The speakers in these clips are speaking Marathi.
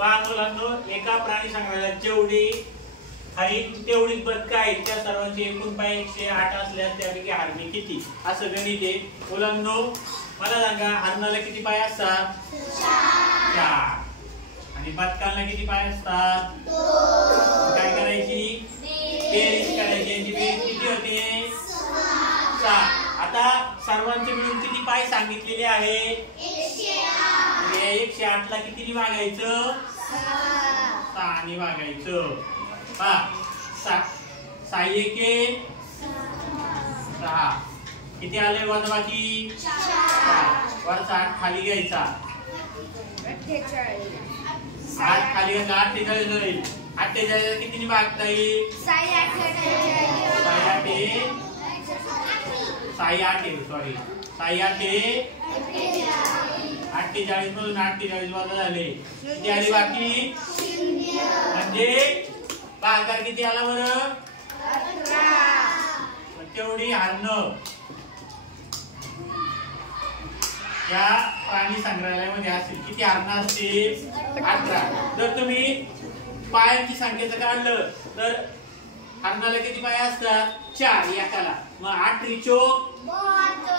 पहा मुलांनो, एका प्राणी संग्रहालयात जेवढी हाईट तेवढीच बदकं आहेत, त्या सर्वांची एकूण पाय 108 असल्यास त्यापैकी हरणे किती? असं गणित आहे. मुलांनो मला सांगा, हरणाला किती पाय असतात? 4. आणि बदकाला किती पाय असतात? 2. काय करायची? बेरीज करायची. यांची बेरीज किती होते? 6. आता सर्वांचे मिळून किती पाय सांगितलेले आहे? 108 ला किती वागायचं? 6 ने वागायचं. पहा 6 1 6 किती आले वजाबाकी? 4. वरचा 8 खाली घ्यायचा. 8 खाली घ्यायचा. 48 होईल. 48 किती भागता येईल? 6 8 सॉरी 6 8 48 मधून 48 वजा झाले. किती आली बाकी? 0. म्हणजे भागाकार किती आला बरं? 18. तेवढी हरणं या प्राणी संग्रहालयामध्ये असतील. किती हरणं असतील? 18. जर तुम्ही पायांची संख्येचं काढलं तर हरणाला किती पाय असतात? 4 एकाला. मग 8 त्रिचोक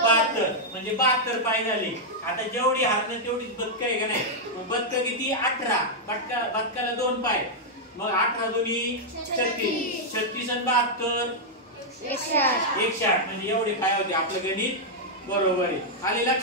72 म्हणजे 72 पाय झाले. आता जेवढी हरणं तेवढीच बदकं आहे का नाही? मग बदकं किती? 18. बदकाला 2 पाय. मग 18 दोन्ही 36. 36 आणि 72 108 म्हणजे एवढे पाय होते. आपलं गणित बरोबर आहे. आले लक्षात?